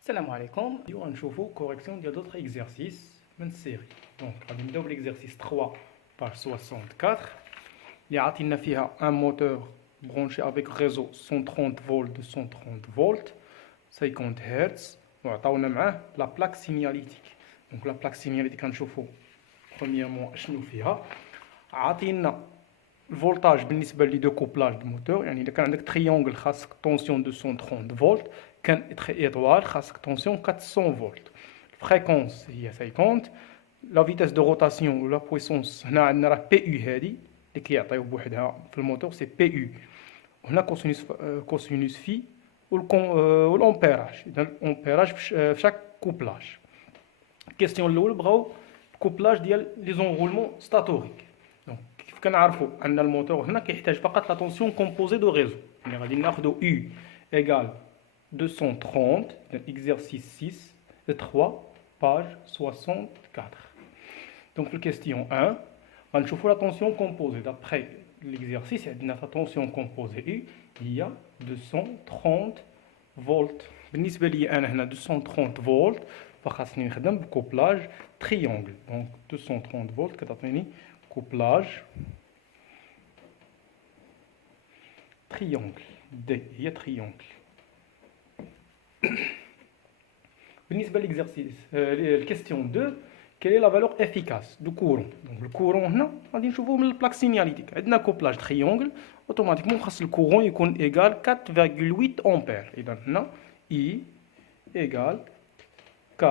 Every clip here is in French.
السلام عليكم. اليوم غنشوفوا كوريكسيون ديال دوطخ اكزرسيس من السيري. دونك غادي نبداو بالاكزرسيس 3 باج 64 اللي عاطينا فيها ان موتور برونشي افيك ريزو 130 فولت 230 فولت 50 هرتز وعطاونا معاه لا بلاك سينياليتيك. دونك لا بلاك سينياليتيك غنشوفوا برومييرمون اشنو فيها. عاطينا الفولتاج بالنسبه لي دو كوبلاج دو موتور، يعني اذا كان عندك تريونغل خاصك طونسيون 230 فولت، كان ايطوال خاصك طونسيون 400 فولت. الفريكونس هي 50. لا فيتاس دو روتاسيون ولا بويسونس هنا عندنا راه بي يو هادي اللي كيعطيو بوحدها في الموتور سي بي يو. وهنا كوسينوس في والامبيراج. اذا الامبيراج في شاك كوبلاج. الكيستيون الاول بغاو الكوبلاج ديال لي زونغولمون ستاتوريك. دونك كيف كنعرفوا ان الموتور هنا كيحتاج فقط لا طونسيون كومبوزي دو ريزو، يعني غادي ناخذوا U ايغال 230. exercice 6 et 3 page 64. Donc la question 1, غنشوفوا la tension composée. D'après l'exercice, عندنا la tension composée U هي 230 فولت. بالنسبه لي انا هنا 230 فولت فخاصني نخدم بكوبلاج تريونغل. دونك 230 فولت كتعطيني كوبلاج تريونغل. دي هي تريونغل. بالنسبه للإكزرسيس الكيستيون 2، quelle est la valeur efficace du courant. Donc le courant هنا غادي نشوفوه من البلاك سينياليتيك. عندنا كوبلاج تريونغل اوتوماتيكمون خاص الكورون يكون ايغال 4.8 امبير. اذا هنا اي ايغال 4.8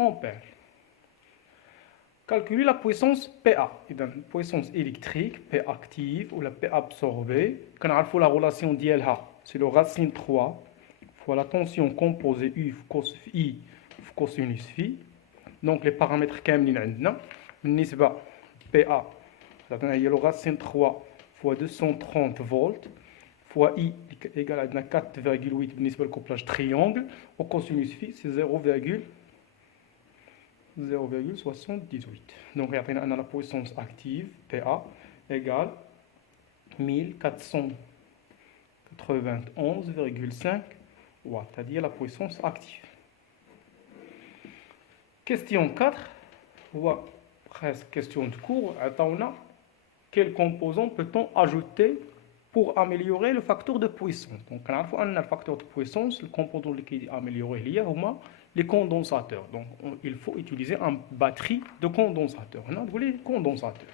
امبير. Calculer la puissance PA. إذا puissance électrique P active ou la P absorbée. كنعرفوا la relation ديالها c'est le racine 3 fois la tension composée U I cosinus phi. Donc les paramètres كاملين عندنا. بالنسبة PA هي le racine 3 fois 230 volts fois I égale عندنا 4.8 بالنسبة للكوبلاج triangle au cosinus phi c'est 0,78. Donc يعطينا أن la puissance active PA égale 1491,5 watts, c'est-à-dire la puissance active. Question 4, ou presque question de cours, عطاونا quel composant peut-on ajouter pour améliorer le facteur de puissance. Donc كنعرفوا أن le facteur de puissance, le composant اللي كيدي améliorer هي هما les condensateurs. Donc il faut utiliser une batterie de condensateurs. هنا تقولي condensateur.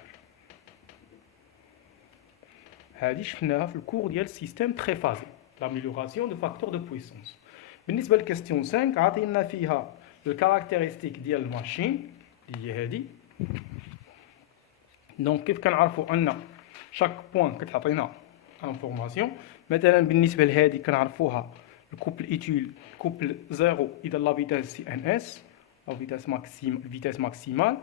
هذه شفناها في الكور ديال السيستم تريفازي، l'amélioration du facteur de puissance. بالنسبة للكيستيون 5 عطينا فيها الكاركتيرستيك ديال الماشين اللي هي هذه. دونك كيف كنعرفوا ان شاك بوين كتعطينا انفورماسيون. مثلا بالنسبه لهذه كنعرفوها الكوبل ايتيل كوبل زيرو اذا لا فيتاس سي ان اس او فيتاس ماكسيمال.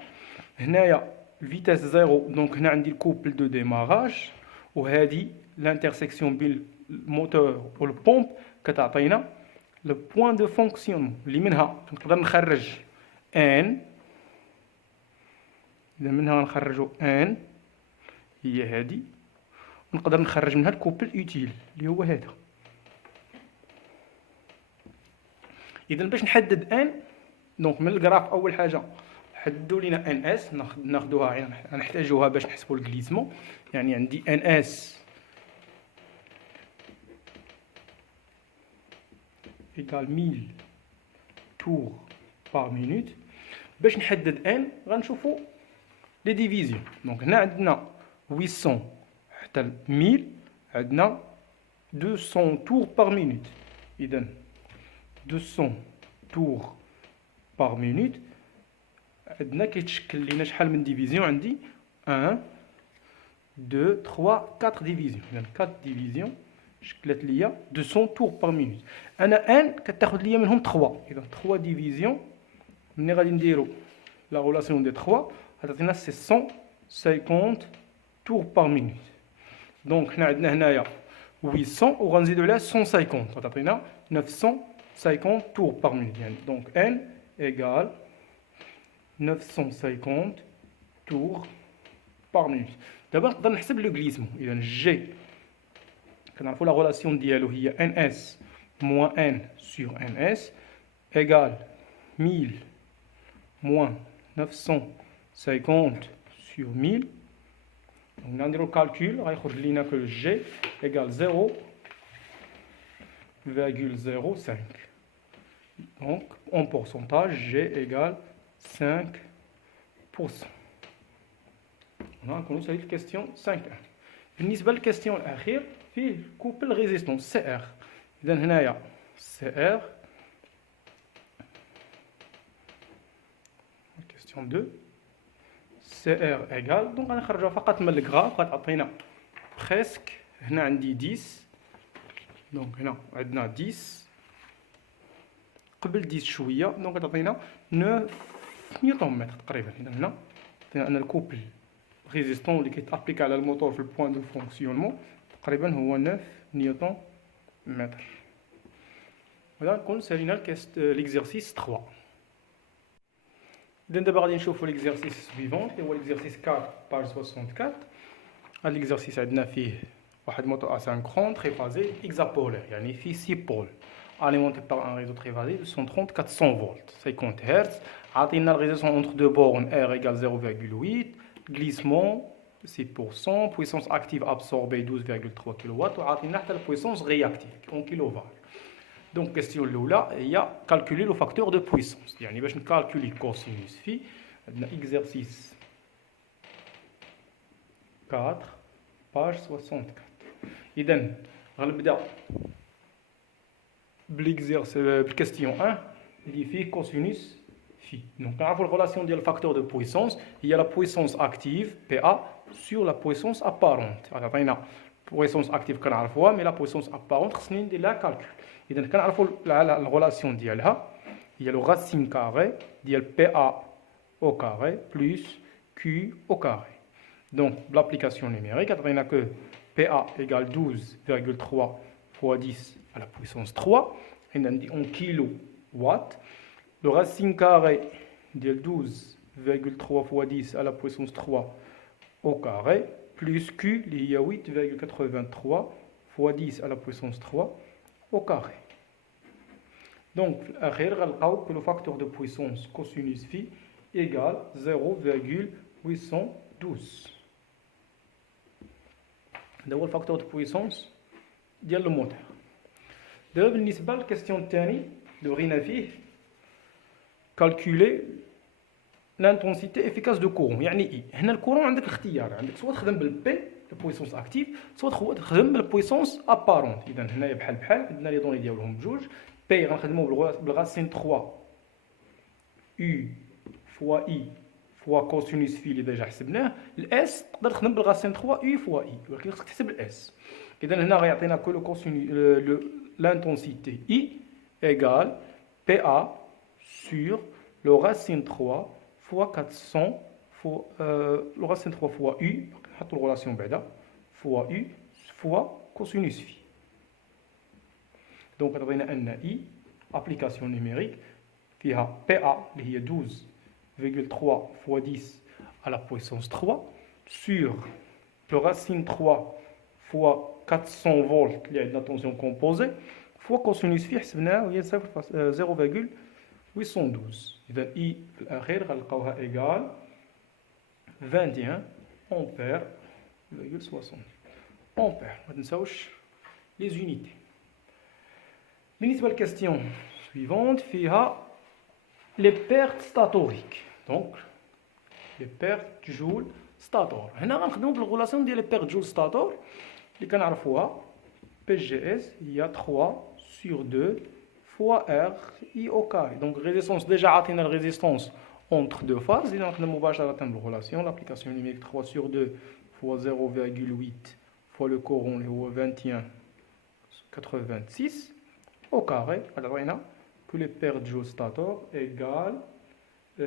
هنايا الفيتاس زيرو. دونك هنا عندي الكوبل دو ديماراج، وهذه لانترسيكسيون بين الموتور والبومب كتعطينا لو بوين دو فونكسيون اللي منها نقدر نخرج ان. اذا منها نخرجوا ان هي هذه، ونقدر نخرج منها الكوبل اوتيل اللي هو هذا. اذا باش نحدد ان، دونك من الجراف اول حاجه حددوا لنا ان اس ناخذوها، يعني نحتاجوها باش نحسبوا الجليسمون. يعني عندي ان اس égal 1000 tours par minute. باش نحدد ان غنشوفوا لي ديفيزيون. دونك هنا عندنا 800 حتى 1000 عندنا 200 tours par minute. اذا 200 tours par minute عندنا كيتشكل لينا شحال من ديفيزيون. عندي 1 2 3 4 ديفيزيون. اذا 4 ديفيزيون شكلت ليا 200 tours par minute. انا ان كتاخذ ليا منهم 3. اذا 3 ديفيزيون ملي غادي نديرو لا ريلاسيون دي 3 غتعطينا 650 tours par minute. دونك حنا عندنا هنايا 800 وغنزيدو عليها 150 غتعطينا 950 tours par minute. يعني دونك ان ايغال 950 tours par minute. دابا نقدر نحسب لو غليسمون. اذا جي كنعرفوا لا ريلاسيون ديالو هي ان اس moins n sur ns égale 1000 moins 950 sur 1000. Donc, on a le calcul, que le G égale 0,05. Donc, en pourcentage, G égale 5%. On a connu cette question 5. بالنسبة للكاستيون الأخير فيه كوبل ريزيستونس سي ار. إذا هنايا سي ار. كاستيون 2 سي ار ايغال دونك غنخرجوها فقط من الكراف غتعطينا بريسك. هنا عندي 10 دونك هنا عندنا 10 قبل 10 شويه دونك غتعطينا 9 نيوتن متر تقريبا. اذا هنا عطينا ان الكوبل ريزيستون اللي كيتابليكا على الموتور في البوان دو فونكسيونمون تقريبا هو 9 نيوتن متر. هذا نكون سالينا ليكزيرسيس 3. إذا دابا غادي نشوفو ليكزيرسيس سويفون اللي هو ليكزيرسيس 4 باج 64. هاد ليكزيرسيس عندنا فيه واحد موتور اسانكرون تريفازي اكزابولير يعني فيه 6 بول alimenté par un réseau triphasé de 130 400 volts 50 Hz. عطينا الريزيستون entre deux bornes R égale 0,8, glissement 6%, puissance active absorbée 12,3 kW وعطينا حتى البويسونس رياكتيف en كيلوفار. دونك كيستيون الاولى هي كالكولي لو فاكتور دو بويسونس يعني باش نكالكولي كوسينوس في عندنا اكزرسيس 4 باج 64. اذا غنبدا بالكيستيون 1 اللي فيه كوسينوس في. دونك نعرفوا الريلاسيون ديال الفاكتور دو بويسونس هي لا بويسونس اكتيف بي ا سور لا بويسونس ابارونت. عطينا بويسونس اكتيف كنعرفوها مي لا بويسونس ابارونت خصني ندير لها كالكول. إذا كنعرفوا الريلاسيون ديالها هي لو راسين كاري ديال بي ا او كاري بلس كيو او كاري. دونك بلابليكاسيون نيميريك عطينا كو بي ا ايغال 12,3 fois 10 à la puissance 3. Et on dit en kilowatts. Le racine carré de 12,3 fois 10 à la puissance 3 au carré plus Q, il y a 8,83 fois 10 à la puissance 3 au carré. Donc, que le facteur de puissance cosinus phi égale 0,812. C'est le facteur de puissance ديال الموتور. دابا بالنسبه للكاستيون الثاني اللي بغينا فيه كالكولي لانتونسيتي افيكاس دو كورون يعني اي. هنا الكورون عندك الاختيار، عندك سواء تخدم بالبي البويسونس اكتيف سواء تخدم بالبويسونس ابارونت. اذا هنايا بحال بحال عندنا لي دوني ديالهم بجوج. بي غنخدمو بالغاسين 3 يو فوا اي فوا كوسينوس في اللي ديجا حسبناه. الاس تقدر تخدم بالغاسين 3 يو فوا اي ولكن خصك تحسب الاس. إذا هنا غيعطينا كو لو كوسينوس l'intensité I égale PA sur le racine 3 fois 400 fois le racine 3 fois U نحطو الريلاسيون بعدا fois U fois cosinus phi. دونك غتعطينا ان I ابليكاسيون نيميريك فيها PA اللي هي 12,3 fois 10 à la puissance 3 sur le racine 3 fois 400 volts اللي عندنا طونسيون كومبوزي فوا كوسينوس فيه حسبناه هي 0,812. اذا اي في الاخير غنلقاوها ايغال 21 امبير فيغول 60 امبير. ما تنساوش لي زونيتي. بالنسبه للكاستيون سويفونت فيها لي بيرت ستاتوريك. دونك لي بيرت جول ستاتور. هنا غنخدمو بالغولاسيون ديال لي بيرت جول ستاتور اللي كنعرفوها بي جي اس هي 3 sur 2 fois R I au carré. Donc résistance déjà عطينا الريزيستونس entre deux phases. إذا نخدم مباشرة بالريلاسيون l'application numérique 3 sur 2 fois 0,8 fois le courant اللي هو 21,86 au carré. عطينا que les paires de Stator égale 593,43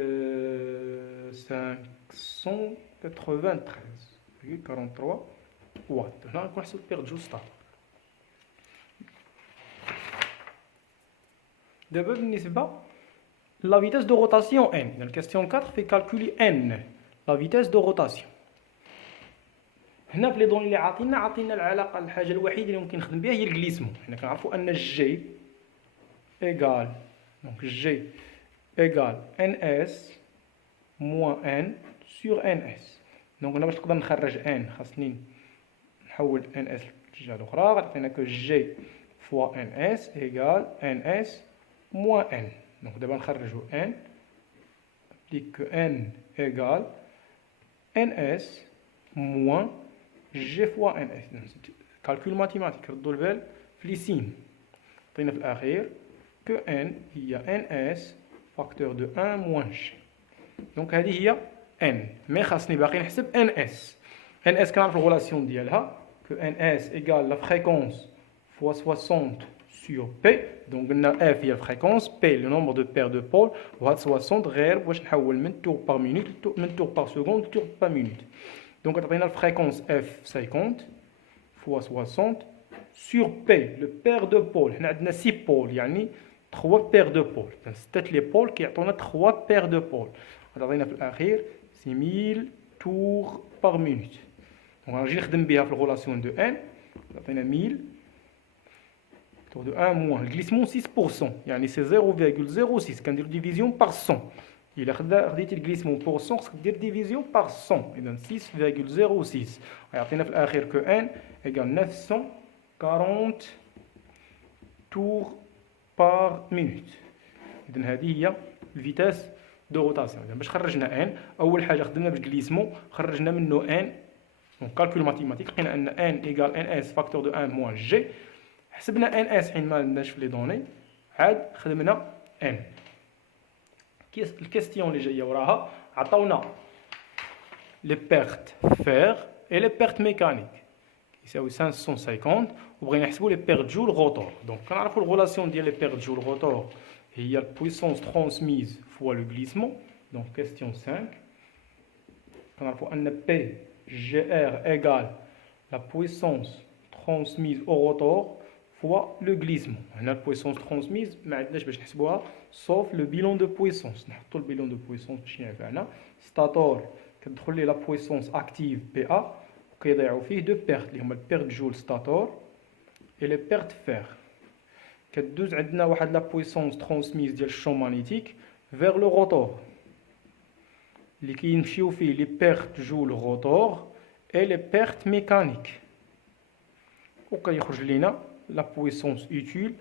watts. هنا نحسب paire de Stator. دابا بالنسبه لا فيتاس دو روتاسيون ان. dans الكاستيون 4 في كالكولي ان لا فيتاس دو روتاسيون. هنا في لي دوني اللي عاطينا العلاقه الحاجه الوحيده اللي ممكن نخدم بها هي الجليسمون. حنا كنعرفوا ان الجي égale, donc G égale NS moins N sur NS. Donc أنا باش نقدر نخرج N خاصني نحول NS للاتجاه الأخرى، غتعطينا que G fois NS égale NS moins N. Donc دابا نخرجو N dit que N égale NS moins G fois NS. calcul mathématique ردوا البال في لي سين. عطينا في الأخير que N هي NS facteur de 1 moins G. دونك هذه هي N. مي خاصني باقي نحسب NS. NS كنعرف الغولاسيون ديالها que NS égale la fréquence fois 60 sur P. Donc قلنا F هي الفريكونس، P le nombre de paires de pôles، وهاد 60 غير باش نحول من tour par minute من tour par seconde tour par minute. Donc عطينا الفريكونس F 50 fois 60 sur P le paire de pôles. حنا عندنا 6 pôles يعني 3 paires de pôles. 6 لي بول كيعطونا 3 paires de pôles. غتعطينا في الأخير 6000 tours par minute. Donc غنجي نخدم بها في الغولاسيون دو N. غتعطينا 1000 tour de 1 moins. Le glissement 6%, يعني c'est 0,06. كنديرو division par 100. إلا خديتي الجليسمون بور 100 خصك دير ديفيزيون بار 100. إذا 6,06 غيعطينا في الأخير كو N إيكال 940 tours par minute. إذا هذه هي الفيتاس دو روتاسيون. إذا باش خرجنا N أول حاجة خدمنا بالجليسمون خرجنا منه N. دونك كالكول ماتيماتيك لقينا أن N إيكال NS فاكتور دو 1 موان جي. حسبنا NS حين ما عندناش في لي دوني عاد خدمنا N. الكيستيون اللي جايه وراها عطاونا لي بيرت فير اي لي بيرت ميكانيك يساوي 550 وبغينا نحسبوا لي بيرت جول روتور. دونك كنعرفوا الغولاسيون ديال لي بيرت جول روتور هي البويسونس ترانسميز فوا لو غليسمون. دونك كيستيون 5 كنعرفوا ان بي جي ار ايغال لا بويسونس ترانسميز او روتور fois le glissement. هنا البويسونس ترانسميز ما عندناش باش نحسبوها sauf le bilan de puissance. نحطوا البيلون دو بويسونس باش ينفعنا. ستاتور كتدخل ليه لا بويسونس اكتيف بي ا وكيضيعوا فيه دو بيرت اللي هما البيرت جول ستاتور اي لي بيرت فير. كدوز عندنا واحد لا بويسونس ترانسميز ديال الشون مانيتيك فيغ لو روتور اللي كيمشيو فيه لي بيرت جول روتور اي لي بيرت ميكانيك وكيخرج لينا la puissance utile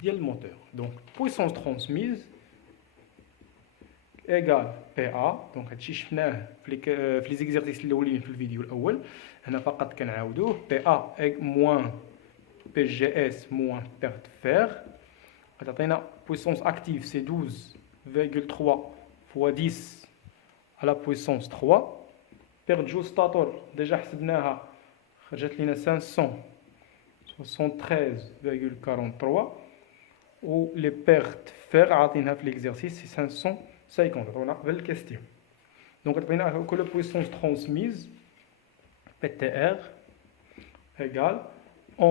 ديال الموتور. دونك puissance transmise égale PA. دونك هادشي شفناه في لي زيكزارسيس الاولين في الفيديو الاول. هنا فقط كنعاودوه PA moins PGS moins perte fer. غتعطينا puissance active c'est 12,3 fois 10 à la puissance 3. perte joule stator déjà حسبناها خرجت لينا 573,43 و لي بيرت فير عاطينها في ليكزارسيس سي 550 عطونا قبل الكاستيون. دونك عطينا كو لو بويسونس ترانسميز بي تي ار ايغال 11176,57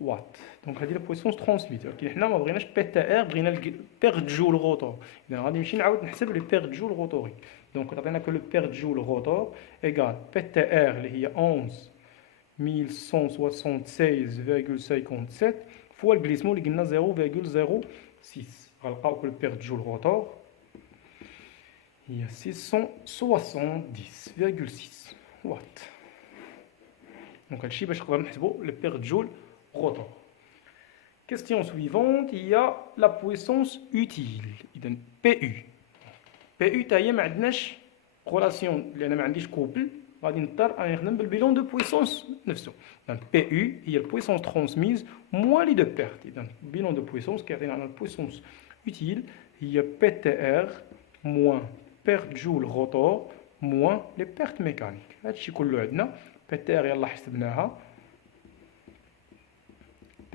وات. دونك هذه لا بويسونس ترانسميت. ولكن حنا ما بغيناش بي تي ار بغينا بيرت جول روتور. اذا غادي نمشي نعاود نحسب لي بيرت جول روتوري. دونك عطينا كو لو بيرت جول روتور ايغال بي تي ار اللي هي 11176,57 فوا الجليسمون اللي قلنا 0,06. غنلقاو كو بيرت جول روتور هي 670,6 وات. دونك هادشي باش نقدر نحسبوا لي بيرت جول rotor. Question suivante, il y a la puissance utile. إذن PU. PU تاهي ما عندناش relation لأن ما عنديش كوبل غادي نضطر أني نخدم بالبيلون دو بويسونس نفسه. إذن PU هي البويسونس ترانسميز موان لي دو بيرت. إذن البيلون دو بويسونس كيعطينا عندنا البويسونس utile هي PTR موان بيرت جول روتور موان لي بيرت ميكانيك. هادشي كله عندنا. PTR يلاه حسبناها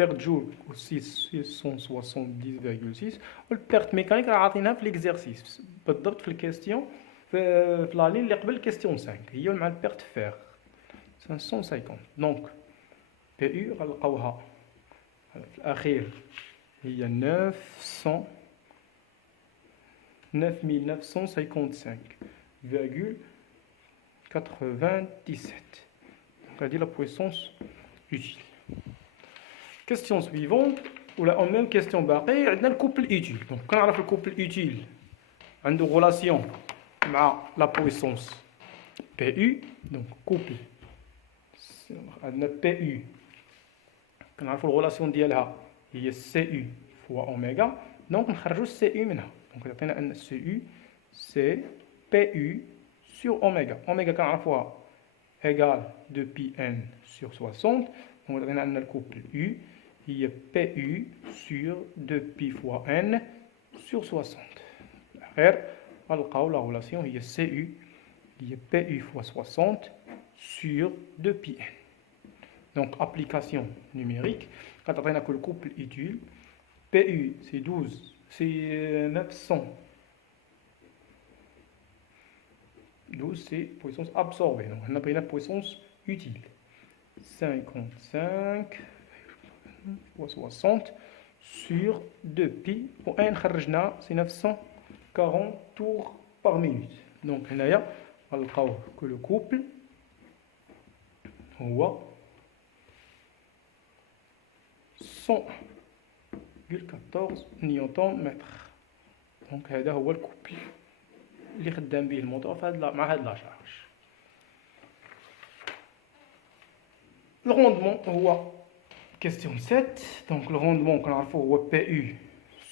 perte joule 670,6 والبيرت ميكانيك راه عاطينها في ليكزارسيس بالضبط في الكاستيون في لا لين اللي قبل الكاستيون 5 هي مع البيرت فير 550. دونك بي يو غنلقاوها في الاخير هي 9955,97. c'est-à-dire la puissance utile. Question suivante, ou la même question باقي عندنا le couple utile. Donc كنعرف le couple utile عنده relation مع la puissance PU. Donc couple عندنا PU كنعرفوا الريلاسيون ديالها هي CU fois oméga. Donc نخرجوا CU منها. Donc عطينا ان CU c'est PU sur oméga. Oméga كنعرفوها égale 2πn sur 60. Donc عطينا ان الكوبل U هي PU sur 2π fois n sur 60. غير غنلقاو لا ريلاسيون هي CU هي PU fois 60 sur 2πn. Donc application numérique, quand on a que le couple utile, PU c'est 12, c'est 900. 12 c'est puissance absorbée, donc on a pris la puissance utile. 55 fois 60 sur 2π, pour n خرجنا c'est 940 tours par minute. Donc هنايا غنلقاو que le couple هو 100,14 نيوتن متر. دونك هذا هو الكوبل اللي خدام به الموتور مع هاد لاشارج. لو روندمون هو كيستيون 7. دونك لو روندمون كنعرفوه هو PU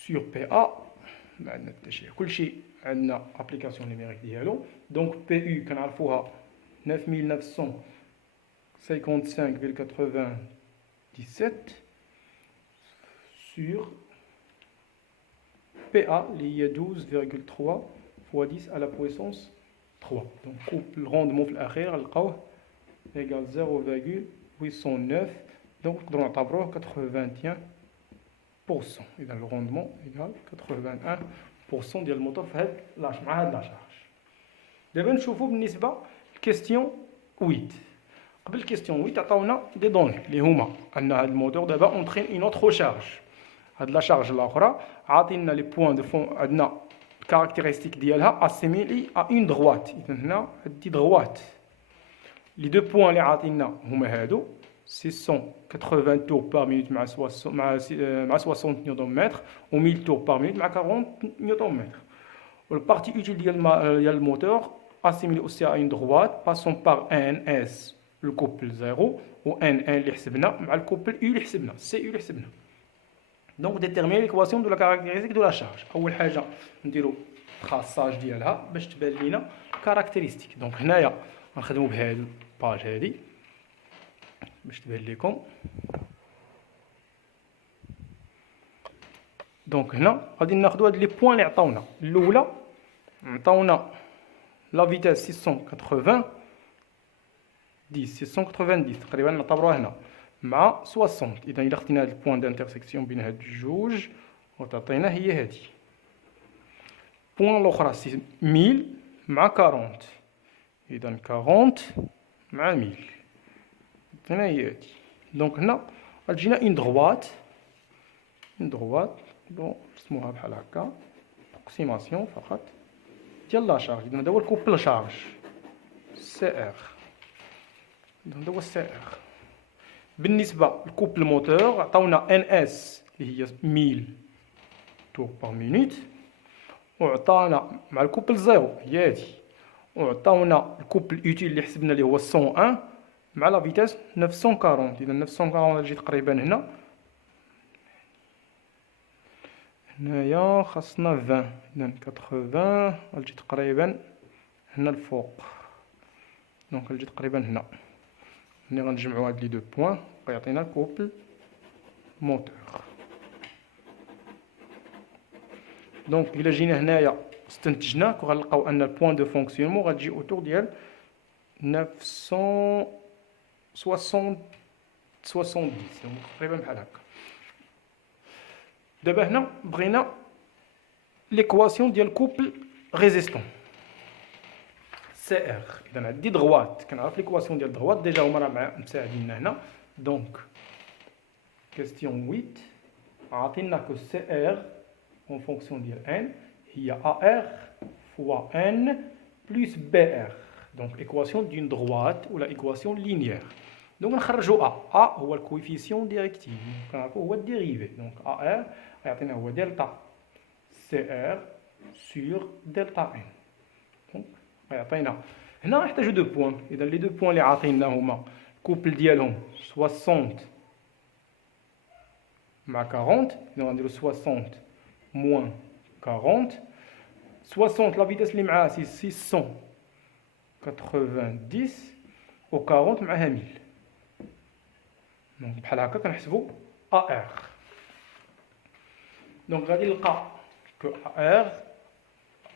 sur PA. ما عندنا حتى شي، كلشي عندنا ابليكاسيون نيميريك ديالو. دونك PU كنعرفوها 9955,97 sur PA, il y a 12,3 fois 10 à la puissance 3. Donc le rendement égale 0,809. Donc on a 81%. Et le rendement égale 81% du moteur fait la charge. D'abord, nous allons question 8. Après la question 8, on a des données. Les humains, le moteur d'abord entraîne une autre charge. La charge l'autre, on a les points de fond, on a caractéristiques ديالها assimilées à une droite. هنا دي droite. Les deux points اللي عاطينا هما هادو 680 tours par minute مع 60 نيوتن متر و 1000 tours par minute مع 40 نيوتن متر. La partie utile du moteur assimilée aussi à une droite, passant par NS le couple 0 ou NN اللي حسبنا مع le couple U اللي حسبنا CU اللي حسبنا. Donc déterminer l'équation de la caractéristique de la charge. أول حاجة نديرو traçage ديالها باش تبان لينا caractéristique. Donc هنايا غنخدمو بهاد الباج هادي باش تبان لكم. دونك هنا غادي ناخدو هاد لي بوين اللي عطاونا. الأولى عطاونا لا فيتاس 690 تقريبا نعتبروها هنا مع 60. إذا إلا خدينا هاد البوان دانترسيكسيون بين هاد الجوج وتعطينا هي هادي. البوان الأخرى سي 1000 مع 40. إذا 40 مع 1000 عطينا هي هادي. دونك هنا غتجينا اون دغوات بون نسموها بحال هكا ابروكسيماسيون فقط ديال لا شارج. إذا هذا هو الكوبل شارج سي ار. هذا هو السي ار. بالنسبة للكوبل موتور عطاونا ان اس اللي هي 1000 تور بار مينوت، وعطانا مع الكوبل زيرو هي هادي، وعطاونا الكوبل اوتيل اللي حسبنا اللي هو 101 مع لا فيتاس 940. إذا 940 تجي تقريبا هنايا خاصنا 20. إذا 80 غتجي تقريبا هنا الفوق. دونك غتجي تقريبا هنا. ملي غنجمعو هاد لي دو بوين غيعطينا كوبل موتور. دونك إلا جينا هنايا استنتجنا غنلقاو أن البوين دو فونكسيونمون غتجي أوتور ديال 970 تقريبا بحال هكا. دابا هنا بغينا ليكواسيون ديال كوبل ريزيستون سي ار. اذا عندي دغوات كنعرف ليكواسيون ديال دغوات ديجا هما راه مساعديننا هنا. دونك كيستيون 8 عاطينا كو سي ار اون فونكسيون ديال ان هي ا ار فوا ان بلس بي ار. دونك ايكواسيون دون دغوات ولا ايكواسيون لينيير. دونك نخرجوا ا هو الكويفيسيون ديريكتيف كنعرفوا هو الديريفي دونك ار يعطينا هو دلتا سي ار سور دلتا ان دونك يعطينا هنا نحتاجو دو بوان اذا لي دو بوان اللي عاطينا هما الكوبل ديالهم 60 مع 40 اذا غنديرو 60 موان 40 60 لا فيتاس اللي معاها سي 690 و 40 معاها 1000 دونك بحال هكا كنحسبوا ا ار دونك غادي نلقى كو ا ار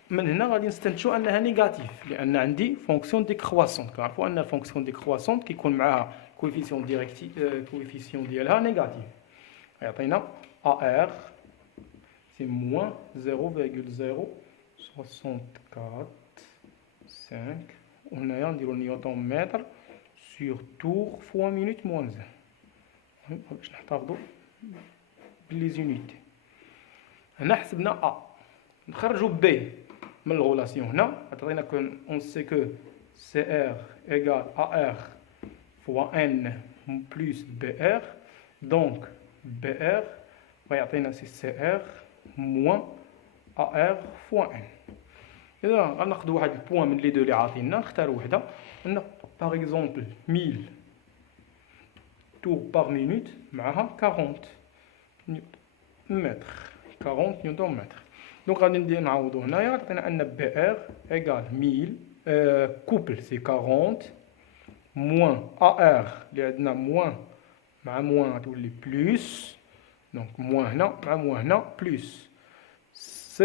من هنا غادي نستنتجوا انها نيجاتيف لان عندي فونكسيون ديكرواسون كنعرفوا ان فونكسيون ديكرواسون كيكون معاها كويفيسيون ديريكتيف كويفيسيون ديالها نيجاتيف يعطينا ا ار سي موان 0,064 5 وهنايا نديرو نيوتن متر سور تور فوا مينوت موان 1 باش نحتفظوا بلي زونيتي هنا حسبنا ا نخرجوا بي من الغولاسيون هنا عطينا كون اون سي كو سي ار ايغال ا ار فوا ان بلس بي ار دونك بي ار غيعطينا سي ار موان ا ار فوا ان اذا غناخذوا واحد البوان من لي دو اللي عاطينا نختاروا وحده قلنا باغ اكزومبل 1000 تور باغ مينوت معها 40 متر 40 نيوتن متر دونك غادي نعوضوا هنايا عطينا ان بي ار ايغال 1000 كوبل سي 40 موان ا ار اللي عندنا موان مع موان غتولي بلس دونك موان هنا مع موان هنا بلس 0,0645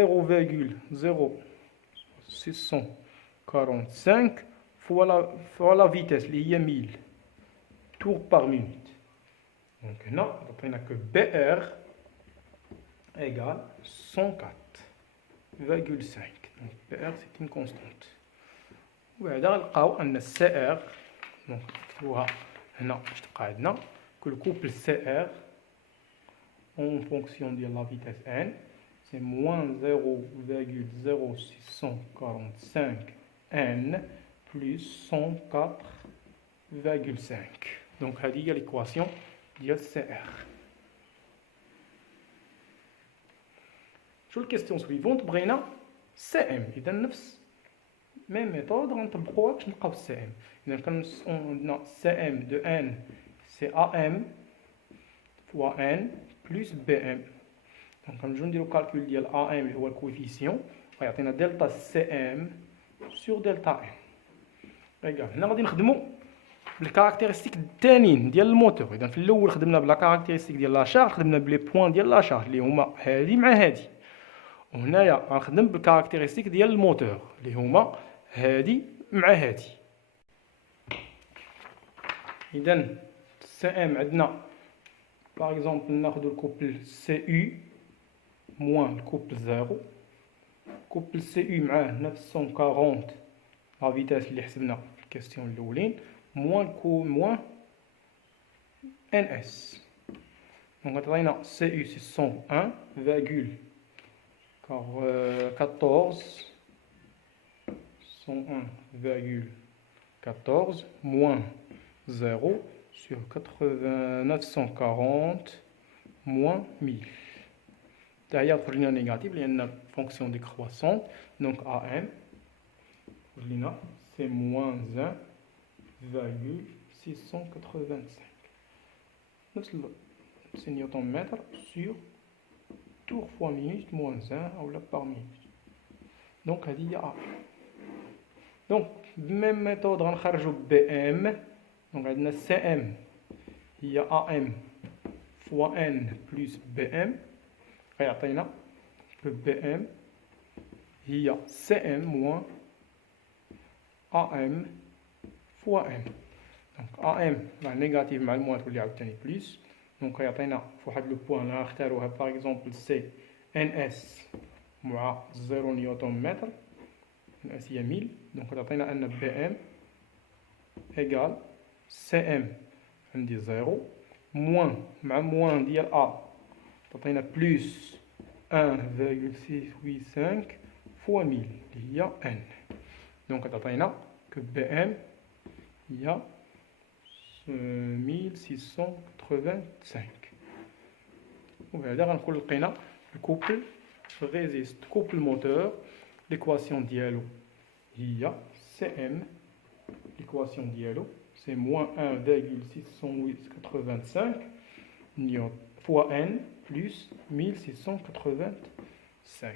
فوا لا فيتاس اللي هي 1000 tours par minute. Donc هنا عطينا كو بي ار égale 104,5 donc بي ار c'est une constante وبعدا غنلقاو ان سي ار دونك نكتبوها هنا باش تبقى عندنا كو الكوبل سي ار en fonction de la vitesse n c'est moins 0,0645 n plus 104,5 donc هذه هي l'équation ديال سي ار. شو الكيستيون سويفونت بغينا سي ام اذا نفس ميم ميثود غنطبقوها باش نلقاو سي ام اذا كان عندنا سي ام دو ان سي ا ام فوا ان بلس بي ام دونك غنجيو نديرو كالكول ديال ا ام اللي هو الكويفيسيون غيعطينا دلتا سي ام سور دلتا ان ايكال هنا غادي نخدمو بالكاركتيرستيك الثانيين ديال الموتور. اذا في الاول خدمنا بلا كاركتيرستيك ديال لاشارج خدمنا بلي بوين ديال لاشارج اللي هما هادي مع هادي وهنايا غنخدم بالكاركتيرستيك ديال الموتور اللي هما هادي مع هادي. اذا سي ام عندنا باغ اكزومبل ناخذ الكوبل سي يو موان الكوبل زيرو كوبل سي يو معاه 940 لا فيتاس اللي حسبنا في الكاستيون الاولين موان ان اس دونك عطينا سي يو سي 101,14 moins 0 sur 940 moins 1000. Derrière, pour l'union négative, il y a une fonction décroissante. Donc AM, c'est moins 1,685. C'est Newton-mètre sur tour fois minute moins 1 ou la par minute. Donc, il y a A. Donc, même méthode, on va BM. Donc, on a CM, il y a AM fois N plus BM. Et que BM, il y a CM moins AM fois M. Donc, AM, la négative, mal moins, il y a plus. Donc, il y a le point là, par exemple, c'est NS moins 0 Nm. NS, il y a 1000. Donc, il y a un BM égale CM, on dit 0, moins, moins ديال A, تعطينا plus 1,685 fois 1000, il y a N. Donc, تعطينا que BM, il y a 1685. وهذا غنقول لقينا الكوبل ريزيست كوبل موتور. l'équation ديالو هي CM. l'équation ديالو c'est moins 1,685 newton fois N plus 1685.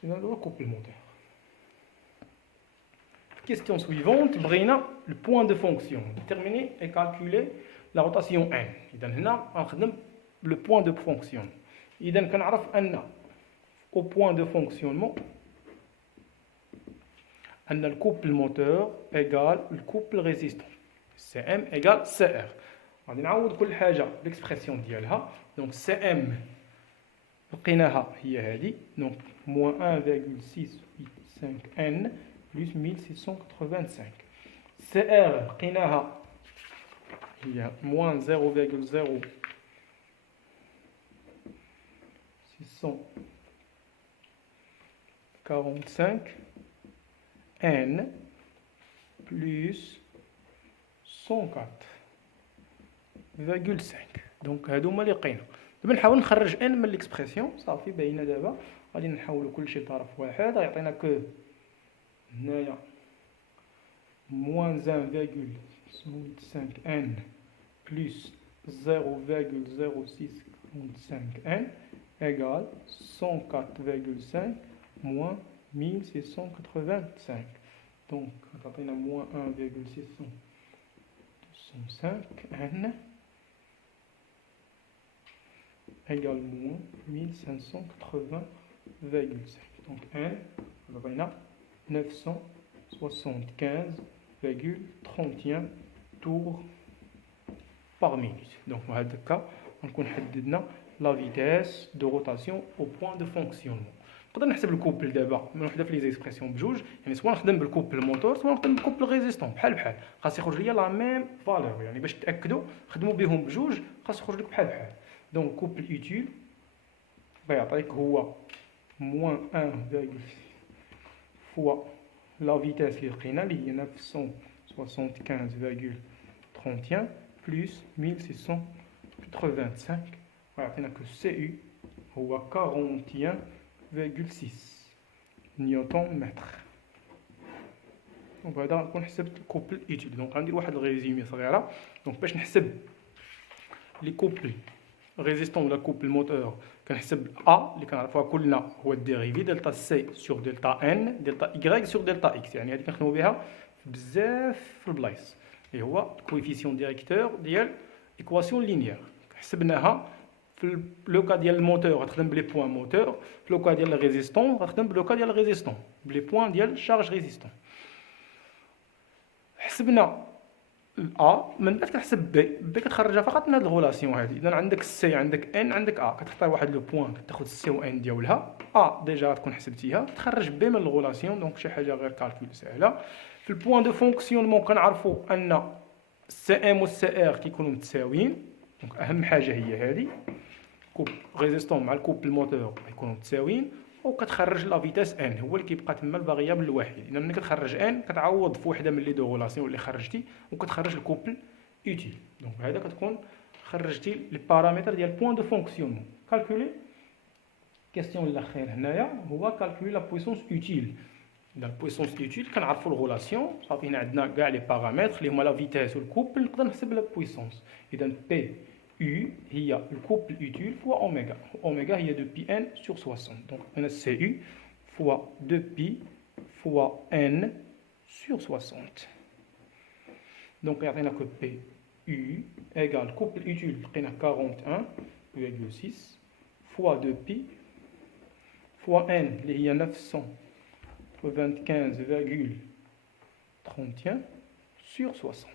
C'est un couple moteur. Question suivante, Brina, le point de fonction. Déterminer et calculer la rotation N. إذا هنا غنخدم le point de fonction. إذا كنعرف أن au point de fonctionnement أن le couple moteur égale le couple résistant. CM égale CR. غادي نعوض كل حاجة l'expression ديالها. Donc CM لقيناها هي هذه. Donc moins 1,685 N plus 1685. CR لقيناها هي moins 0,0645 N plus 104,5. دونك هادو هما اللي لقينا. دابا نحاول نخرج n من ليكسبرسيون. صافي باينه دابا. غادي نحولو كلشي لطرف واحد. غيعطينا كو هنايا moins 1,65 n plus 0,0645 n égale 104,5 moins 1685. Donc, غتعطينا moins 1,605 n égale moins 1580,5. Donc n غتعطينا 975,31 tours par minute. Donc dans ce cas, on حددنا la vitesse de rotation au point de fonctionnement. نقدر نحسب الكوبل دابا من وحده في لي زيكسبرسيون بجوج، يعني سواء نخدم بالكوبل موتور سواء نخدم بالكوبل ريزيستون بحال خاص يخرج ليا لا ميم فالور. يعني باش تاكدوا خدموا بهم بجوج خاص يخرج لك بحال. دونك كوبل اوتيل بيعطيك هو moins 1, fois la vitesse اللي لقينا اللي هي 975,31 plus 1685. ويعطينا كو CU هو 41,6 نيوتن متر. وبهذا نكون حسبت الكوبل ايتيل. دونك غندير واحد الريزومي صغيره. دونك باش نحسب لي كوبل ريزيستون ولا كوبل موتور كنحسب ا اللي كنعرفوها كلنا هو الديريفي دلتا سي سور دلتا ان دلتا اي سور دلتا اكس. يعني هذه كنخدموا بها بزاف في البلايص اللي هو كويفيسيون ديريكتور ديال ايكواسيون لينيير. حسبناها في لوكا ديال الموتور غتخدم بلي بوين موتور، في لوكا ديال الريزيستون غتخدم بلوكا ديال الريزيستون بلي بوين ديال شارج ريزيستون. حسبنا الأ من بعد كتحسب بي كتخرجها فقط من هاد الغولاسيون هادي. اذا عندك سي عندك ان عندك ا، كتختار واحد لو بوين كتاخذ سي و ان ديالها. ا ديجا غتكون حسبتيها تخرج بي من الغولاسيون. دونك شي حاجه غير كالكول سهله. في البوين دو فونكسيونمون كنعرفوا ان سي ام و سي ار كيكونوا متساويين. دونك اهم حاجه هي هذه كوب ريزيستون مع الكوب الموتور يكونوا متساويين. وكتخرج لا فيتاس ان هو اللي كيبقى تما الفاريابل الوحيد. اذا ملي كتخرج ان كتعوض في وحده من لي دو غولاسيون اللي خرجتي وكتخرج الكوبل اوتيل. دونك هذا كتكون خرجتي لي بارامتر ديال بوين دو فونكسيونمون. كالكولي كيستيون الاخير هنايا هو كالكولي لا بويسونس اوتيل. اذا البويسونس اوتيل كنعرفوا الغولاسيون صافي. هنا عندنا كاع لي بارامتر اللي هما لا فيتاس والكوبل. نقدر نحسب لا بويسونس. اذا بي U هي الكوبل اوتيل فوا اوميغا. اوميغا هي 2 بي ان سور 60. دونك هنا سي يو فوا 2 بي فوا ان سور 60. دونك يعطينا كو بي يو ايغال كوبل اوتيل لقينا 41,6 فوا 2 بي فوا ان اللي هي 975,31 سور 60.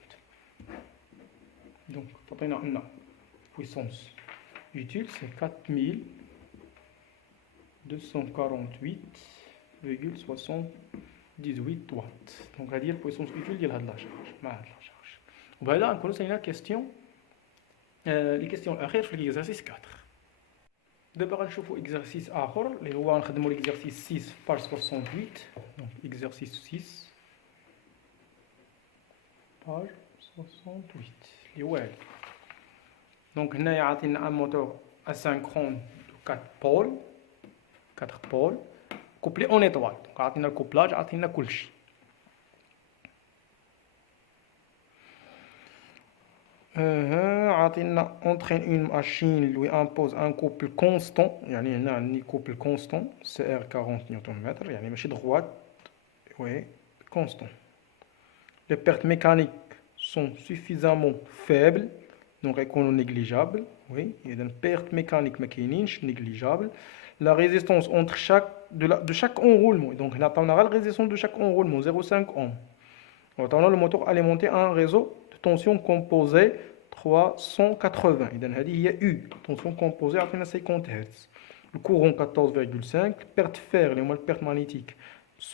دونك تعطينا لنا puissance utile, c'est 4248,78 watts. Donc, on va dire puissance utile de la charge. On va là encore une question. Les questions arrivent sur l'exercice 4. D'abord, on va l'exercice آخر اللي هو نخدموا l'exercice 6 par 68. Donc, exercice 6 page 68 اللي هو هذا. دونك هنايا عطينا ان موتور اسynchronne 4 بول 4 بول كوبلي اون ايطوال. دونك عطينا الكوبلاج، عطينا كلشي. عطينا entraîne une machine lui impose un couple constant. يعني هنا عندي couple constant CR 40 Nm، يعني ماشي droite، oui constant. Les pertes mécaniques sont suffisamment faibles donc يكونوا négligeables. oui إذا perte mécanique ما كاينينش négligeable. La résistance entre de chaque enroulement، donc هنا عطاونا غير la résistance de chaque enroulement 0,5 ohm. وعطاونا le moteur alimenté à un réseau tension composée 380. إذا هذه هي U. tension composée عطينا 50 Hz. Le courant 14,5. perte fer اللي هما البيرت مغنيتيك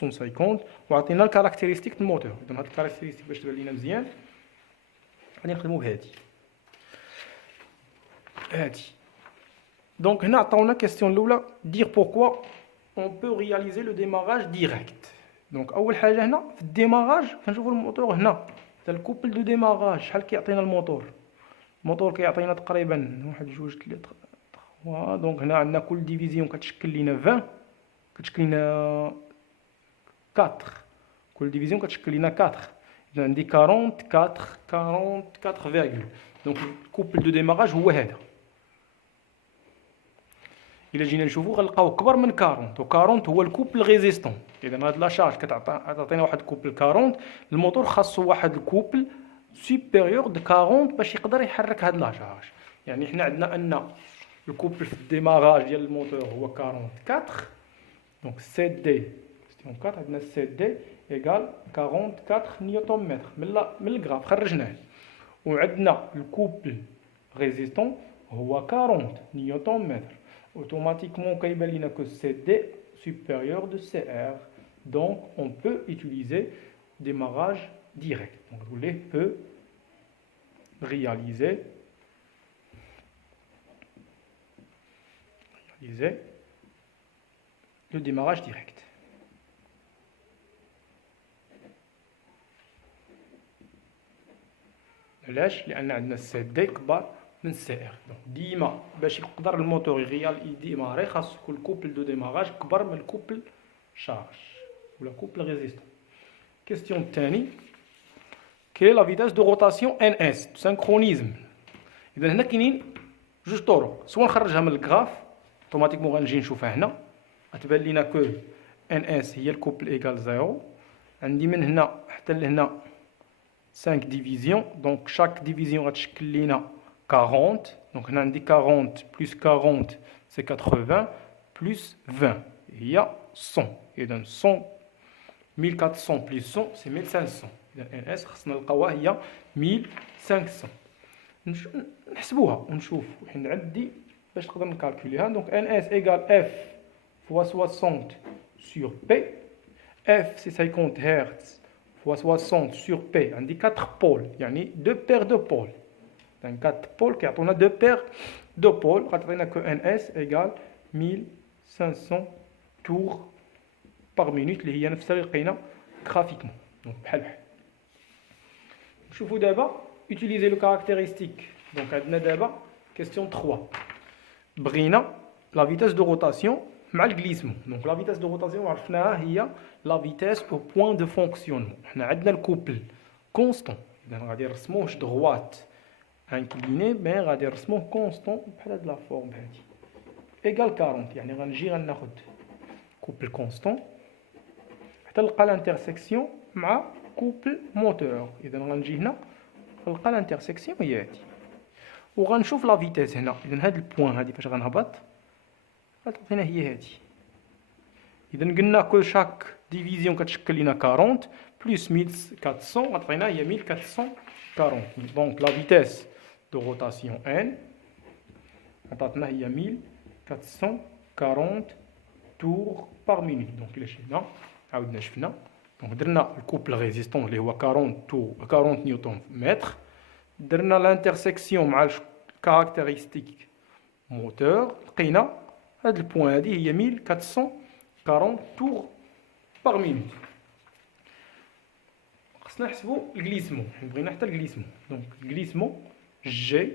150. وعطينا الكاركتيرستيك ديال الموتور. إذا هاد الكاركتيرستيك باش تبان لينا مزيان غادي نخدمو بهادي. Donc هنا عطاونا كيستيون الأولى dire pourquoi on peut réaliser le démarrage direct. Donc أول حاجة هنا في الديماراج كنشوفو الموتور هنا الكوبل دو ديماراج شحال كيعطينا الموتور كيعطينا تقريبا 1 2 3 4. دونك هنا عندنا كل ديفيزيون كتشكل لينا 20، كتشكل لينا 4، كل ديفيزيون كتشكل لينا 4. اذا عندي 44 فيرغول. دونك الكوبل دو ديماراج هو هذا. الا جينا نشوفو غنلقاو كبر من 40 و 40 هو الكوبل ريزيستون. اذا هاد لا شارج كتعطينا واحد الكوبل 40، الموتور خاصو واحد الكوبل سوبيريور دو 40 باش يقدر يحرك هاد لا شارج. يعني حنا عندنا ان الكوبل في الديماراج ديال الموتور هو 44. دونك سي دي ستيون 4 عندنا سي دي ايغال 44 نيوتن متر من الغراف خرجناه. وعندنا الكوبل ريزيستون هو 40 نيوتن متر. automatiquement كيبان لينا que CD supérieur de CR. donc on peut utiliser démarrage direct. donc vous peut réaliser le démarrage direct. علاش؟ لان عندنا CD كبار من سي ار. دونك ديما باش يقدر الموتور يديماري خاص يكون الكوبل دو ديماراج كبر من الكوبل شارج ولا كوبل ريزيستون. كيستيون الثاني كي لا فيتاس دو روتاسيون ان اس سانكرونيزم. اذا هنا كاينين جوج طرق، سواء نخرجها من الكراف اوتوماتيكمون غنجي نشوفها هنا غتبان لينا كو ان اس هي الكوبل ايكال 0. عندي من هنا حتى لهنا 5 ديفيزيون. دونك شاك ديفيزيون غتشكل لينا 40. donc on a dit 40 plus 40 c'est 80 plus 20 il y a 100. et donc 100 1400 plus 100 c'est 1500. اذا NS خصنا نلقاوها هي 1500. نحسبوها ونشوف وحين نعدي باش نقدر نكالكوليها. donc NS égale F fois 60 sur P. F c'est 50 Hz fois 60 sur P. عندي 4 pôles يعني 2 paires de pôles. donc 4 pôles كيعطونا 2 paires de pôles غتعطينا que NS égale 1500 tours par minute اللي هي نفسها اللي لقينا graphiquement. donc بحال بحال نشوفوا دابا utiliser le caractéristique. donc عندنا دابا question 3 بغينا la vitesse de rotation مع الجليسمون. donc la vitesse de rotation عرفناها هي la vitesse au point de fonctionnement. حنا عندنا الكوبل constant. اذا غادي نرسموهش droite incliné mais غادي نرسموه كونستون بحال هاد لا فورم هادي ايغال 40. يعني غنجي غناخد كوبل كونستون حتى نلقى الانترسيكسيون مع كوبل موتور. اذا غنجي هنا نلقى الانترسيكسيون هي هادي وغنشوف لا فيتيس هنا. اذا هاد البوين هادي فاش غنهبط غتعطينا هي هادي. اذا قلنا كل شاك ديفيزيون كتشكل لنا 40 بلس 1400 غتعطينا هي 1440. دونك لا فيتيس de rotation n عطاتنا هي 1440 tours par minute. donc الا شفنا عاودنا شفنا دونك درنا الكوبل ريزيستون اللي هو 40 نيوتن متر. درنا لانترسيكسيون مع الكاركتيرستيك موتور لقينا هاد البوين هادي هي 1440 tours par minute. خصنا نحسبوا الغليسمون، بغينا حتى الغليسمون. دونك الغليسمون جي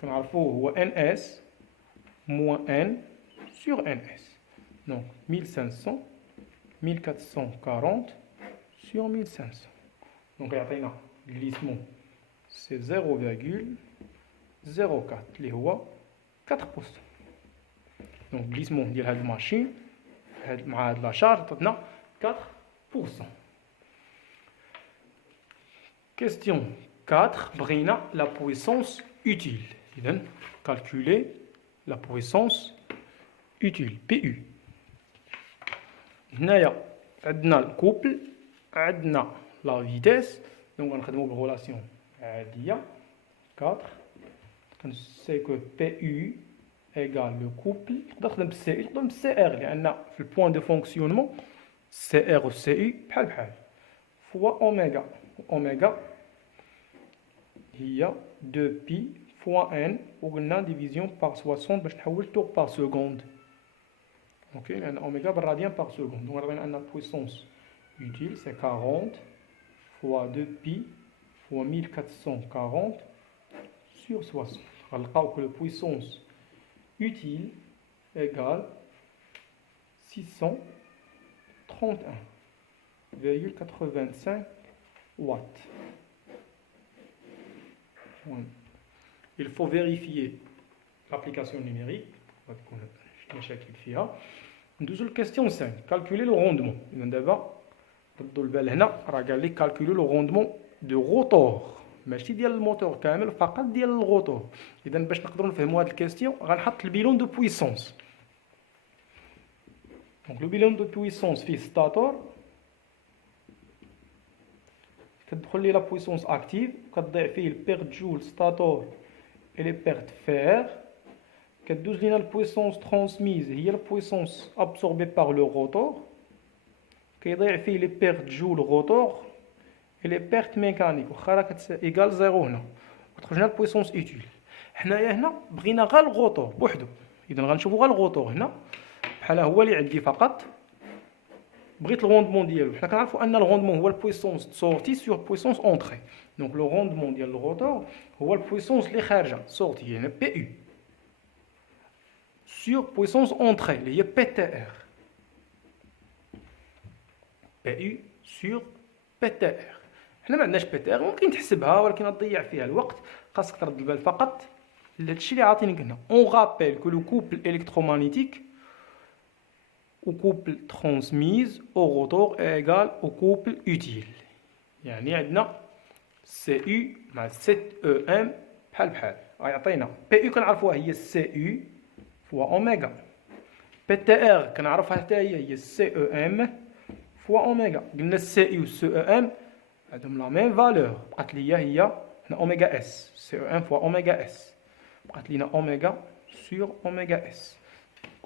كنعرفوه هو ان اس موان ان سور ان اس. دونك 1500 1440 sur 1500. Donc يعطينا الغليسمون سي 0,04 اللي هو 4%. دونك الغليسمون ديال هاد الماشين مع هاد لا شارج عطاتنا 4%. كيستيون 4 بغينا لا بويسونس utile. إذن calculer la puissance utile PU. هنايا عندنا الكوبل، عندنا لا فيتيس. دونك غنخدمو بالغولاسيون عادية 4 كنسي كو PU ايكال لو كوبل. نقدر نخدم بالسي اي، نقدر بالسي ار، لأن في البوان دو فونكسيونمون سي ار و سي اي بحال بحال فوا اوميغا. اوميغا هي 2 بي فوا ان وقلنا ديفيزيون بار 60 باش نحول توغ بار سكوند. اوكي، لأن اوميغا بالراديان بار سكوند. دونك غنلقى أن بويسونس utile c'est 40 fois 2pi fois 1440 sur 60. غنلقاو que la puissance utile égale 631,85 watts. Il faut vérifier l'application numérique. نشكل فيها. ندوزو للكاستيون 5. calculer le rendement. إذا دابا ردوا البال هنا راه قال لي calculer le rendement de rotor، ماشي ديال الموتور كامل، فقط ديال الروتور. إذا باش نقدروا نفهموا هاد الكاستيون غنحط البيلون دو بويسونس. دونك لو بيلون دو بويسونس فيه ستاتور، كتدخل لي لا بويسونس اكتيف، كتضيع فيه البيرت جول ستاتور اي لي بيرت فير، كدوز لينا البويسونس ترانسميز هي البويسونس ابسوربي بار لو روتور، كيضيع فيه لي بيرت جول روتور اي لي بيرت ميكانيك. واخا راه ايكال زيرو هنا وتخرج لنا البويسونس اوتيل. حنايا هنا بغينا غير الروتور بوحدو، اذا غنشوفو غير الروتور هنا بحال هو اللي عندي فقط. بغيت الروندمون ديالو، حنا كنعرفوا ان الروندمون هو البويسونس سورتي سور بويسونس اونطري. دونك لو روندمون ديال الروتور هو البويسونس اللي خارجه سورتي، يعني بي يو سور بويسونس اونطري اللي هي بي تي ار. بي يو سور بي تي ار. حنا ما عندناش بي تي ار، ممكن تحسبها ولكن غتضيع فيها الوقت. خاصك ترد البال فقط لهادشي اللي عاطينك هنا. اون رابيل كو لو كوبل الكترومagnétique au couple transmise au rotor est égal au couple utile. يعني عندنا سي يو مع سي او ام بحال بحال. غيعطينا بي يو كنعرفوها هي سي يو فوا اوميغا. بي تي ار كنعرفها حتى هي سي او ام فوا اوميغا. قلنا سي يو سي او ام عندهم لا ميم فالور. بقات ليا هي هنا اوميغا اس، سي او ام فوا اوميغا اس، بقات لينا اوميغا سور اوميغا اس.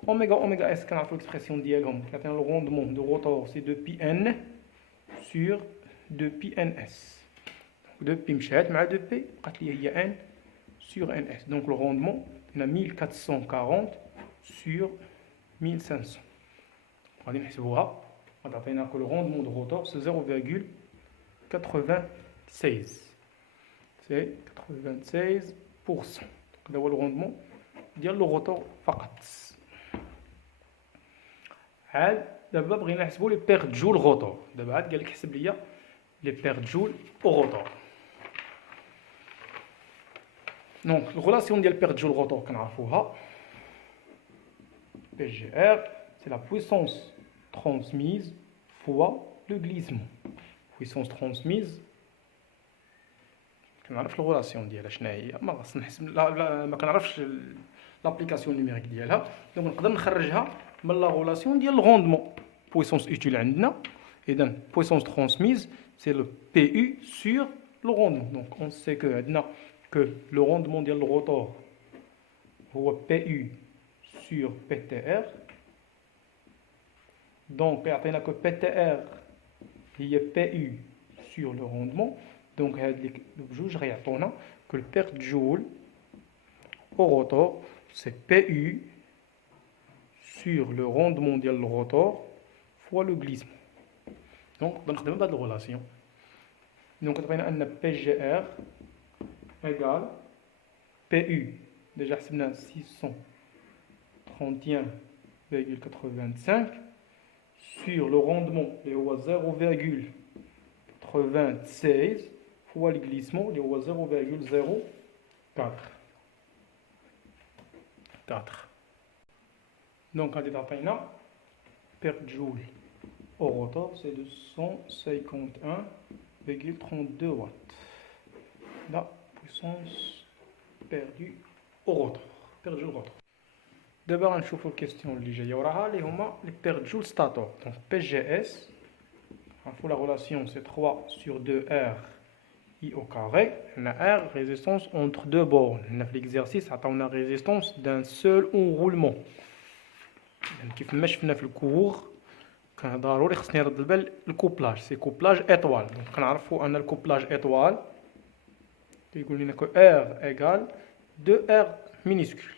Oméga S, كنعرفو l'expression ديالهم كيعطينا le rendement de rotor c'est 2pi n sur 2pi ns. 2pi مشات مع 2pi بقات لي هي n sur ns. Donc le rendement هنا 1440 sur 1500. غادي نحسبوها، غتعطينا que le rendement de rotor c'est 0,96. C'est 96%. هذا هو le rendement ديال le rotor فقط. عاد دابا بغينا نحسبوا لي بيرت جول روتور. دابا عاد قال لك حسب ليا لي بيرت جول او روتور. دونك الغولاسيون ديال بيرت جول روتور كنعرفوها بي جي ار سي لا بويسونس ترانسميز فوا لو غليسمون. بويسونس ترانسميز كنعرف الغولاسيون ديالها شنو هي، ما خصني نحسب ما كنعرفش لابليكاسيون نيميريك ديالها. دونك نقدر نخرجها من لا غولاسيون ديال الروندمون. بويسونس اوتيل عندنا، اذا بويسونس ترانسميز سي لو بي يو سور لو روندمون. دونك اون سي كو عندنا كو لو روندمون ديال الروتور هو بي يو سور بي تي ار. دونك يعطينا كو بي تي ار هي بي يو سور لو روندمون. دونك هاد لي بجوج غيعطونا كو البيرت جول au rotor c'est PU sur le rendement ديال le rotor fois le glissement. Donc نخدم بهاد الريلاسيون. Donc عطينا ان PGR égale PU. Déjà حسبنا 631,85 sur le rendement اللي هو 0,96 fois le glissement اللي هو 0,04. Donc غادي تعطينا perte joule au rotor c'est de 151,32 watts. La puissance perdue au rotor. Perdue au rotor. D'abord نشوفوا الكيستيون اللي جايه وراها اللي هما les perte joule stator. Donc PGS, la relation c'est 3 sur 2R I au carré. On a R résistance entre deux bornes. On a l'exercice on a résistance d'un seul enroulement. كيف ما شفنا في الكور كان ضروري خصني نرد البال الكوبلاج سي كوبلاج ايطوال. دونك كنعرفوا ان الكوبلاج ايطوال كيقول لنا كو R égale 2R minuscule.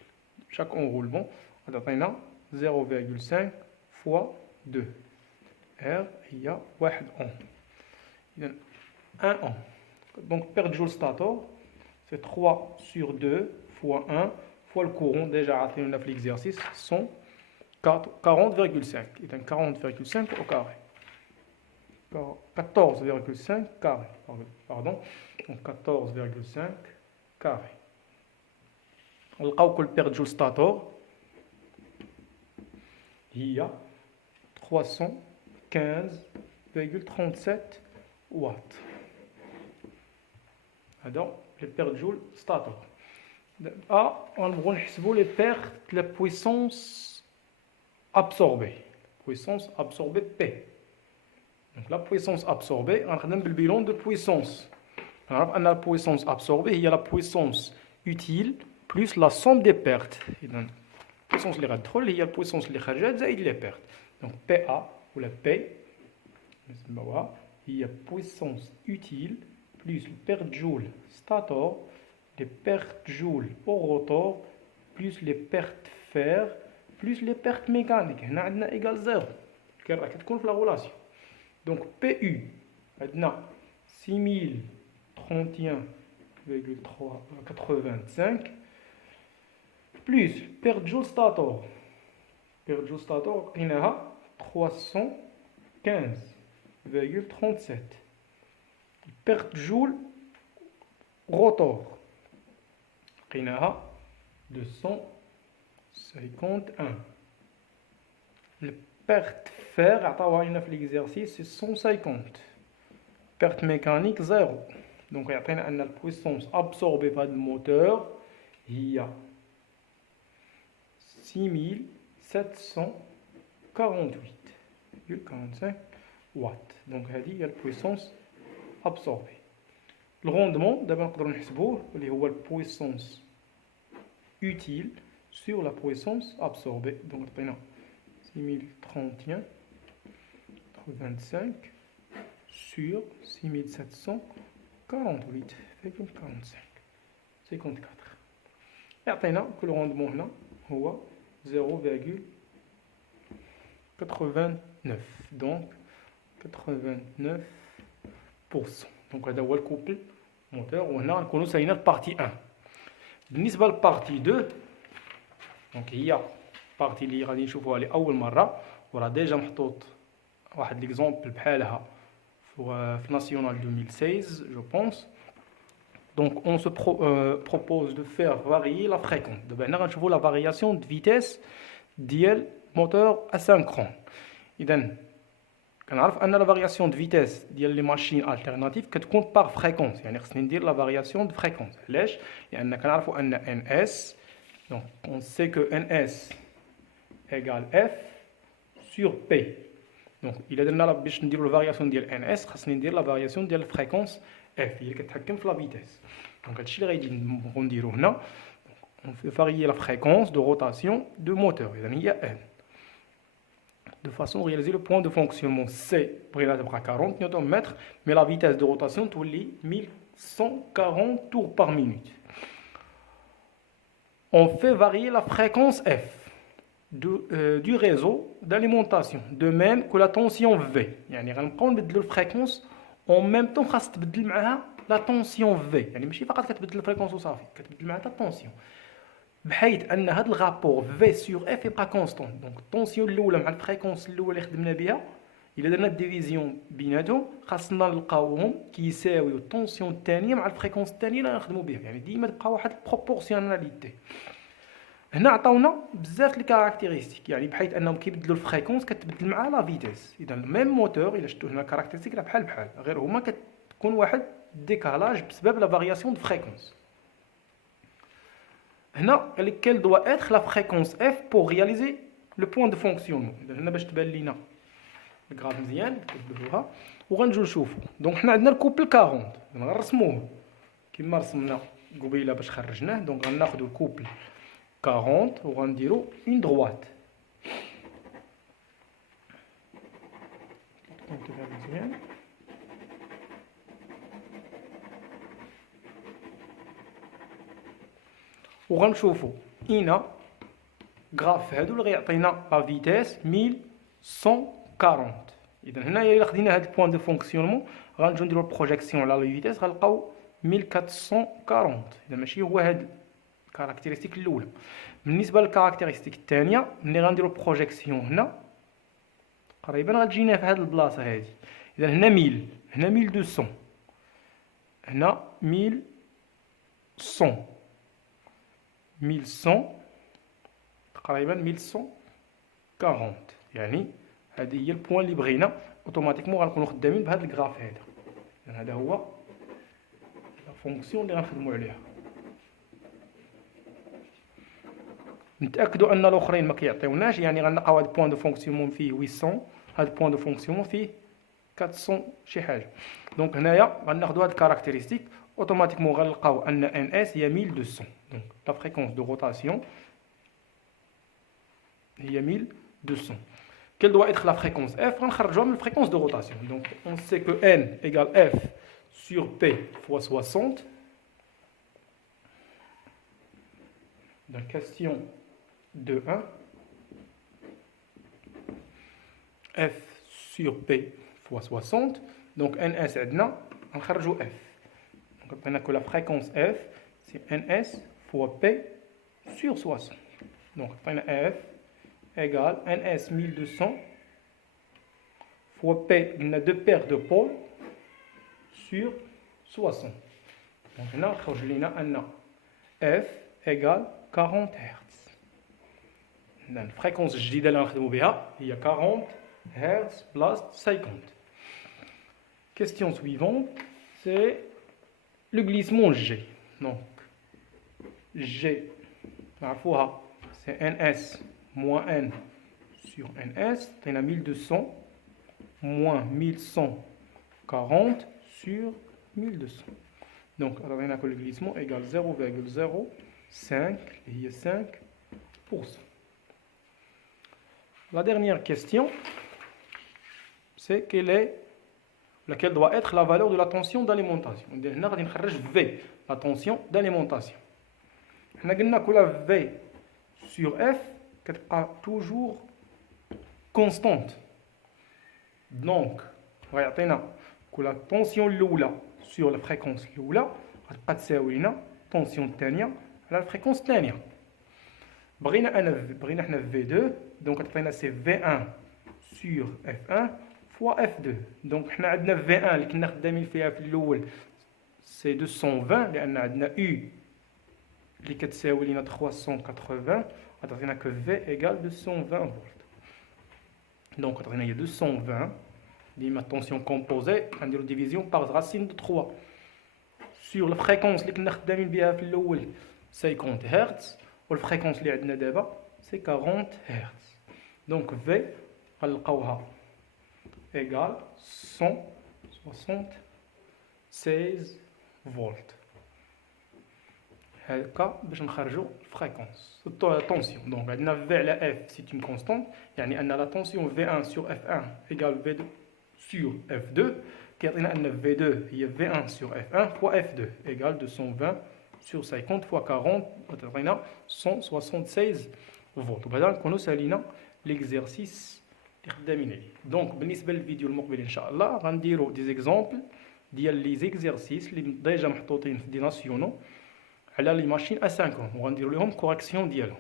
Chaque enroulement عطينا 0,5 fois 2. R هي 1 ohm. إذا 1 ohm. Donc perte joule stator c'est 3 sur 2 fois 1 fois le courant déjà عطينا في l'exercice 40,5. إذا 40,5 au carré. 14,5 carré. Pardon. Donc 14,5 carré. نلقاو كل perte joule stator هي 315,37 watts. هذا les perte joule stator. نبغيو نحسبوا les pertes la puissance absorbée. Puissance absorbée P. Donc la puissance absorbée, on a le bilan de puissance. Alors, on a la puissance absorbée, il y a la puissance utile plus la somme des pertes. Et donc, la puissance les radicales, il y a la puissance les rajets et les pertes. Donc PA ou la P, il y a puissance utile plus les pertes joule stator, les pertes joule au rotor plus les pertes fer plus les pertes mécaniques. On a égal 0. Quelle est la relation? Donc PU, on a 6031,85 plus perte joule stator. Perte joule stator, on a 315,37. Perte joule rotor, on a 251. Le perte fer, à l'exercice, c'est 150. Perte mécanique, 0. Donc, il y a la puissance absorbée par le moteur, il y a 6748,45 watts. Donc, il y a la puissance absorbée. Le rendement, d'abord, on va la puissance utile sur la puissance absorbée. Donc, on a 6031,25 sur 6748,45. 54. Et on que le rendement là, est 0,89. Donc, 89%. Donc, on a le couple moteur. On a la partie 1. بالنسبة للبارتي 2 دونك هي البارتي اللي غادي نشوفوها لأول مرة وراه ديجا محطوط واحد ليكزومبل بحالها في ناسيونال 2016 جو بونس. دونك on se propose de faire varier la fréquence. دابا هنا غنشوفو la variation de vitesse ديال موتور اسynchron. إذا كنعرف ان لا فارياسيون دو فيتيس ديال لي ماشين التيرناتيف كتكون بار فريكونس، يعني خصني ندير لا فارياسيون دو فريكونس. علاش؟ لان كنعرفوا ان ان اس دونك اون سي كو ان اس ايغال اف سور بي. دونك الا درنا باش نديروا الفارياسيون ديال ان اس خصني ندير لا فارياسيون ديال الفريكونس اف هي اللي كتحكم في لا فيتيس. دونك هادشي اللي غادي نديرو هنا. on fait varier la fréquence de rotation de moteur. اذا هي ان de façon à réaliser le point de fonctionnement C pour à 40 Nm, mais la vitesse de rotation est 1140 tours par minute. On fait varier la fréquence F. du réseau d'alimentation. De même que la tension V. يعني غنبقاو نبدلوا الفريكونس en même temps خاص تبدل معها لا طونسيون في. يعني ماشي فقط كتبدل الفريكونس وصافي، كتبدل معها حتى الطونسيون. بحيث ان هذا الغابور في سور اف يبقى كونستون. دونك الطونسيون الاولى مع الفريكونس الاولى اللي خدمنا بها، الا درنا الديفيزيون بيناتهم خاصنا نلقاوهم كيساويو الطونسيون الثانيه مع الفريكونس الثانيه اللي غنخدموا بها. يعني ديما تبقى واحد البروبورسيوناليتي. هنا عطاونا بزاف لي كاركتيرستيك، يعني بحيث انهم كيبدلوا الفريكونس كتبدل معها لا فيتيس. اذا ميم موتور الا شفتوا هنا كاركتيرستيك راه بحال غير هما كتكون واحد ديكالاج بسبب لا فارياسيون دو فريكونس. هنا قال لك quelle doit être la fréquence f pour réaliser le point de fonctionnement. اذا هنا باش تبان لينا الكراف مزيان كتبدلوها وغنجيو نشوفوا. دونك حنا عندنا الكوبل 40 غنرسموه كما رسمنا قبيله باش خرجناه. دونك غناخذوا الكوبل 40 وغنديروا اون droite. وغنشوفوا هنا غراف هادو اللي غيعطينا لا فيتيس 1140. اذا هنايا الا خدينا هاد البوان دو فونكسيونمون غنجيو نديرو البروجيكسيون على لا فيتيس غنلقاو 1440. اذا ماشي هو هاد الكاركتيرستيك الاولى. بالنسبه للكاركتيرستيك الثانيه ملي غنديرو البروجيكسيون هنا تقريبا غتجينا في هاد البلاصه هادي. اذا هنا 1000، هنا 1200، هنا 1100، 1100 تقريبا 1140. يعني هذه هي البوان اللي بغينا اوتوماتيكمون غنكونوا خدامين بهذا الجراف هذا. يعني هذا هو لا فونكسيون اللي غنخدموا عليها. نتاكدوا ان الاخرين ما كيعطيوناش، يعني غنلقاو هذا البوان دو فونكسيونمون فيه 800، هذا البوان دو فونكسيونمون فيه 400 شي حاجه. دونك هنايا غناخذوا هاد الكاركتيرستيك اوتوماتيكمون غنلقاو ان ان اس هي 1200. دونك لا فريكونس دو روتاسيون هي 1200. Quelle doit être la fréquence f? غنخرجوها من الفريكونس دو روتاسيون. دونك on sait que n égale f sur p fois 60. Donc question 2.1, f sur p fois 60. Donc ns عندنا غنخرجوا f. Donc on a que la fréquence f c'est ns fois p sur 60. Donc on a f égale ns 1200 fois p, on a deux paires de pôles sur 60. Donc هنا خرج لنا ان f égale 40 Hz. الفريكونس الجديده اللي غنخدموا بها هي 40 Hz plus 50. Question suivante, c'est le glissement G. Donc G نعرفوها c'est ns moins n sur ns. On a 1200 moins 1140 sur 1200. Donc on a que le glissement égale 0,05 et 5%. La dernière question, c'est laquelle doit être la valeur de la tension d'alimentation. On a V, la tension d'alimentation. On a que la V sur F est toujours constante. Donc, on a que la tension l'oula sur la fréquence l'oula va تساوي لنا tension الثانية على الفريكونس الثانية. بغينا V2 donc عطينا سي V1 sur F1 fois F2. donc حنا عندنا V1 اللي كنا خدامين فيها في الأول سي 220 لأن عندنا U اللي كتساوي لنا 380 عطينا que V égale 220 volts. donc عطينا هي 220 ديما tension composée غنديرو division par racine de 3 sur la fréquence اللي كنا خدامين بها في الأول 50 Hz والفريكونس اللي عندنا دابا سي 40 Hz. donc V غنلقاوها égale 176 فولت. هكا باش نخرجوا الفريكونس الطونسيون. دونك عندنا V على F c'est une constante، يعني ان la tension V1 sur F1 égale V2 sur F2 كيعطينا ان V2 هي V1 sur F1 fois F2 égale 220 sur 50 fois 40 تعطينا 176 فولت. وبهذا نكونوا سالينا ليكزارسيس اللي خدامين عليه. دونك بالنسبه للفيديو المقبل ان شاء الله غنديروا دي زيكزامبل ديال لي زيكزارسيس اللي ديجا محطوطين في دي ناسيونو على لي ماشين ا 5 وغنديروا لهم كوريكسيون ديالهم.